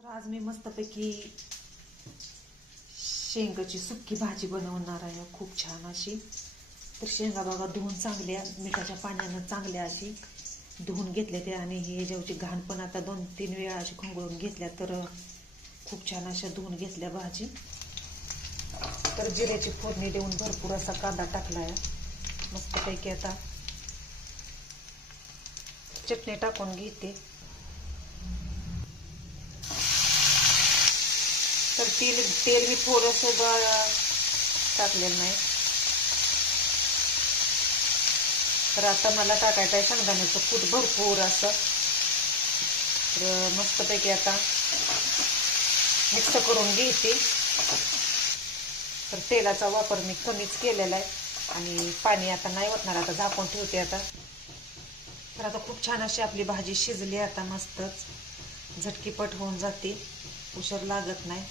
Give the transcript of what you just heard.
तर आज मी मस्तपैकी शेंगाची सुक्की भाजी बनवणार आहे, खूप छान अशी. तर शेंगा बघा धुवून चांगल्या मिठाच्या पाण्यानं चांगल्या अशी धुवून घेतल्या त्या, आणि हे जेवची घाण पण आता 2-3 वेळा अशी खंगळून घेतल्या. तर खूप छान अशा धुवून घेतल्या भाजी. तर जिऱ्याची फोडणी देऊन भरपूर असा कांदा टाकला आहे मस्तपैकी. आता चटणी टाकून घेते. तर तेल मी थोडंसं टाकलेलं नाही. तर आता मला टाकायचं आहे शेंगदाण्याचं कूट भरपूर असं. तर मस्तपैकी आता मिक्स करून घेते. तर तेलाचा वापर मी कमीच केलेला आहे आणि पाणी आता नाही ओतणार. आता झाकून ठेवते आता. तर आता खूप छान अशी आपली भाजी शिजली. आता मस्तच झटकीपट होऊन जाते, उशीर लागत नाही.